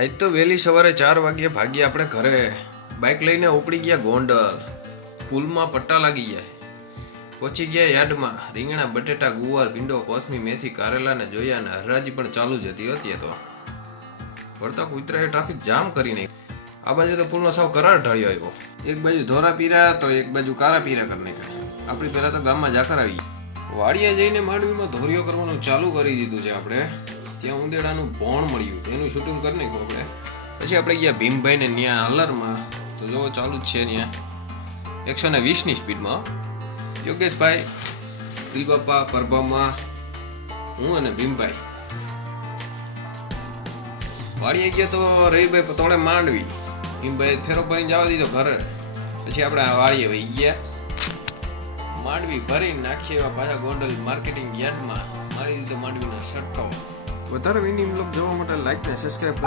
આજ તો વહેલી સવારે 4 વાગ્યે ભાગ્યા આપણે ઘરે. બાઇક લઈને ઉપડી ગયા ગોંડલ. પુલમાં પટ્ટા લાગી ગયા. પહોંચી ગયા યાર્ડમાં. રીંગણા, બટેટા, ગુવાર, ભીંડો, કોથમી, મેથી, કારેલાને જોયા ને હરાજી પણ ચાલુ જ હતી. અત્યારે તો વળતા કૂતરાએ ટ્રાફિક જામ કરી નાખ્યો. આ બાજુ તો પુલનો સાવ કરાર ઢળ્યો આવ્યો. એક બાજુ ધોરા પીરા તો એક બાજુ કારા પીરા કરી નાખ્યા. આપણી પહેલા તો ગામમાં જાકર આવી. વાડીએ જઈને માંડવીમાં ધોરીઓ કરવાનું ચાલુ કરી દીધું છે આપણે. ત્યાં ઉંદેડાનું ભોણ મળ્યું, એનું શૂટિંગ કરી નાખ્યું આપણે. પછી આપણે ગયા ભીમભાઈ ને ત્યાં હલરમાં. તો જો ચાલુ જ છે ત્યાં 120ની સ્પીડમાં. યોગેશભાઈ, દિલબાપા, પરભામાં, હું અને ભીમભાઈ વાડીએ ગયા. તો રવિભાઈ પતોડે માંડવી. ભીમભાઈ ફેરો ભરીને જવા દીધો ઘરે. પછી આપણે આ વાડીએ વહી ગયા. માંડવી ભરીને નાખીએ એવા પાછા ગોંડલ માર્કેટિંગ યાર્ડમાં મારી દીધો માંડવીનો સટ્ટો. વધારે વિનિંગ બ્લોગ જોવા માટે લાઈક ને સબસ્ક્રાઇબ